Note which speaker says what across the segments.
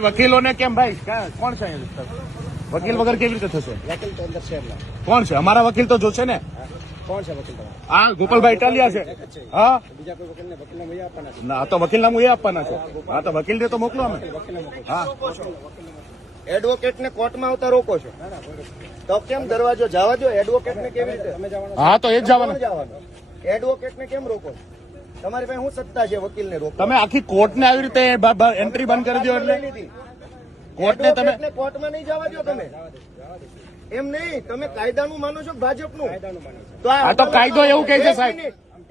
Speaker 1: વકીલોને કેમ ભાઈ? કોણ છે વકીલ વગર કેવી રીતે થશે?
Speaker 2: વકીલ તો અંદર છે
Speaker 1: કોણ છે? અમારા વકીલ તો જોશે ને?
Speaker 2: કોણ છે વકીલ
Speaker 1: હા ગોપાલભાઈ ઇટાલિયા છે. હા?
Speaker 2: બીજા કોઈ વકીલને વકીલને મળી આપવાના છે?
Speaker 1: ના આ તો વકીલ નામ એ આપવાના છે. હા તો વકીલને તો મોકલો અમે. હા.
Speaker 3: એડવોકેટ ને કોર્ટમાં આવતા રોકો છો? તો કેમ દરવાજો જવા દો? એડવોકેટ ને કેવી રીતે?
Speaker 1: હા તો એ જ જવાનું.
Speaker 3: એડવોકેટ ને કેમ રોકો છો? તમારી પાસે શું સત્તા છે વકીલ ને
Speaker 1: તમે આખી કોર્ટને આવી રીતે એન્ટ્રી બંધ કરી દો એટલે? કોર્ટને તમે
Speaker 3: એડવોકેટને કોર્ટમાં નહીં જવા દો તમે. એમ નહીં તમે કાયદાનું માનો છો ભાજપનું?
Speaker 2: કાયદાનું માને છે
Speaker 3: તો
Speaker 1: આ તો કાયદો એવું કહે છે, સાહેબ.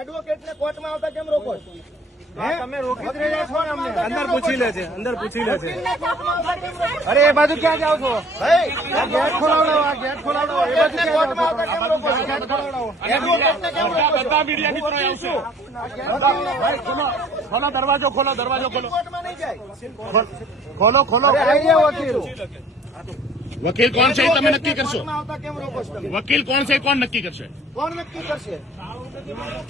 Speaker 3: એડવોકેટ ને કોર્ટમાં આવતા કેમ રોકો છો? હે? તમે રોકી જ રહ્યા છો અમને.
Speaker 2: અંદર પૂછી લે છે અંદર પૂછી લે છે? અરે એ બાજુ ક્યાં જાવ છો આ ગેટ ખોલાવડો આ ગેટ ખોલાવડો એ બાજુ? ગેટ ખોલાવડો?
Speaker 1: બધા મીડિયા મિત્રો આવશે ખોલો ખોલો દરવાજો ખોલો દરવાજો ખોલો ખોલ- ખોલો ખોલો
Speaker 2: અરે આઈ ગયા વકીલ
Speaker 1: વકીલ કોણ છે તમે નક્કી કરશો? વકીલ કોણ છે કોણ નક્કી કરશે?
Speaker 3: કોણ નક્કી કરશે?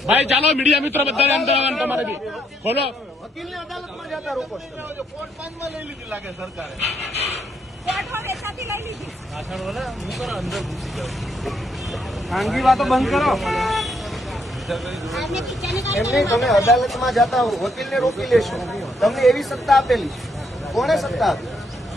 Speaker 1: ભાઈ ચાલો મીડિયા મિત્રો બધાને અંદર આવવાનું તમારે બી. ખોલો.
Speaker 3: વકીલને અદાલતમાં જતા રોકો
Speaker 4: કોર્ટ પાંચમાં લઈ લીધી લાગે સરકારે.
Speaker 2: ખાનગી વાતો બંધ કરો.
Speaker 3: એમને તમે અદાલતમાં જતા હો વકીલને રોકી લેશો. તમને એવી સત્તા આપેલી. કોને સત્તા આપી?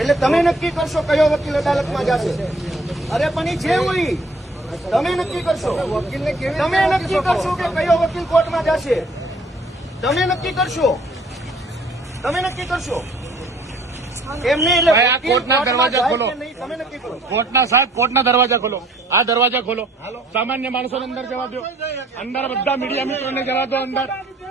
Speaker 3: એટલે તમે નક્કી કરશો કયો વકીલ અદાલતમાં જશે? અરે પણ એ જે હોય તમે નક્કી કરશો?
Speaker 2: વકીલને
Speaker 3: તમે નક્કી કરશો કે કયો વકીલ કોર્ટમાં જશે? તમે નક્કી કરશો? તમે નક્કી કરશો? એમ નહીં એટલે
Speaker 1: આ કોર્ટના દરવાજા ખોલો. કોર્ટના સાહેબ કોર્ટના દરવાજા ખોલો. આ દરવાજા ખોલો. સામાન્ય માણસોને અંદર જવા દો. અંદર બધા મીડિયા મિત્રોને જવા દો અંદર.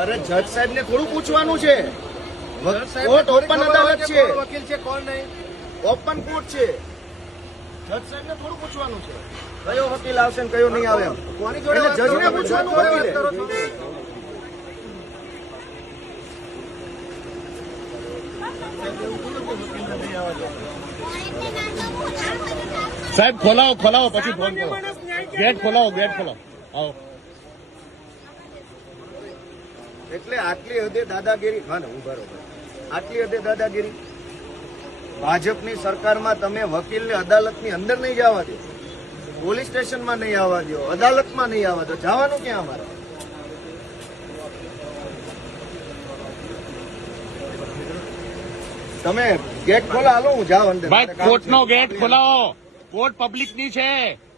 Speaker 3: અરે જજ સાહેબ ને થોડું પૂછવાનું છે. કોર્ટ ઓપન અદાલત છે.
Speaker 2: વકીલ છે કોણ નહીં?
Speaker 3: ઓપન કોર્ટ છે. જજ સાહેબ ને થોડું પૂછવાનું છે. કયો વકીલ આવશે ને કયો નહીં આવે.
Speaker 2: કોની જોડે
Speaker 3: જજ
Speaker 2: છો?
Speaker 3: પૂછવાનું વકીલે.
Speaker 1: સાહેબ ખોલાવો ખોલાવો પછી ફોન કરો. ગેટ ખોલાવો ગેટ ખોલાવો. આવો.
Speaker 3: એટલે આટલી હદે દાદાગીરી હા ને ઊભા રહો આટલી હદે દાદાગીરી? ભાજપની સરકારમાં તમે વકીલને અદાલતની અંદર નહીં જવા દો. પોલીસ સ્ટેશનમાં નહીં આવવા દો. અદાલતમાં નહીં આવવા દો. જવાનું ક્યાં અમારે? તમે ગેટ ખોલા હાલો હું જાઉં અંદર.
Speaker 1: કોર્ટનો ગેટ ખોલાવો. કોર્ટ પબ્લિકની છે.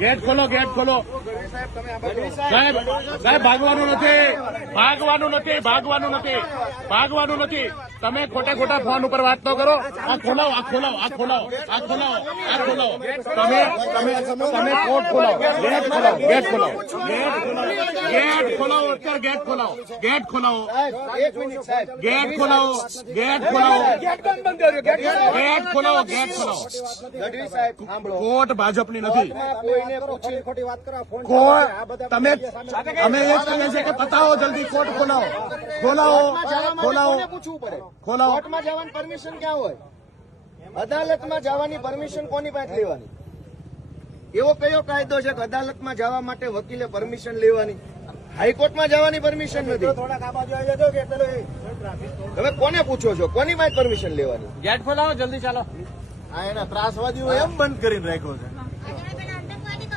Speaker 1: ગેટ ખોલો ગેટ ખોલો.
Speaker 2: સાહેબ
Speaker 1: સાહેબ ભાગવાનું નથી. ભાગવાનું નથી ભાગવાનું નથી. ભાગવાનું નથી. તમે ખોટા ખોટા ફોન ઉપર વાત ન કરો. આ ખોલાવો આ ખોલાવો આ ખોલાવો આ ખોલાવો આ ખોલાવો. તમે તમે તમે કોર્ટ ખોલાવો. ગેટ ખોલાવો ગેટ ખોલાવો. ગેટ ખોલાવો અત્યારે ગેટ ખોલાવો. ગેટ ખોલાવો. ગેટ ખોલાવો ગેટ ખોલાવો. ગેટ ખોલાવો ગેટ ખોલાવો. કોર્ટ ભાજપની નથી.
Speaker 3: કોઈને પૂછી.
Speaker 2: ખોટી વાત કરો ફોન
Speaker 1: તમે અમે એ કહીએ છીએ કે પતાવો જલ્દી કોર્ટ ખોલાવો. ખોલાવો ખોલાવો
Speaker 3: પૂછવું પડે?
Speaker 1: ખોલાવો.
Speaker 3: કોર્ટમાં જવાની પરમિશન ક્યાં હોય? અદાલતમાં જવાની પરમિશન કોની પાસે લેવાની? એવો કયો કાયદો છે કે અદાલતમાં જવા માટે વકીલે પરમિશન લેવાની? હાઈકોર્ટમાં જવાની પરમિશન નથી.
Speaker 2: થોડાક આ બાજુ આવી જજો કે પેલો એ
Speaker 3: તમે કોને પૂછો છો? કોની પાસે પરમિશન લેવાની?
Speaker 2: ગેટ ખોલાવો જલ્દી ચાલો. આ એના ત્રાસવાદીઓ એમ બંધ કરીને રાખ્યો છે તો ગઢવી સાહેબ આ બાજુ આવો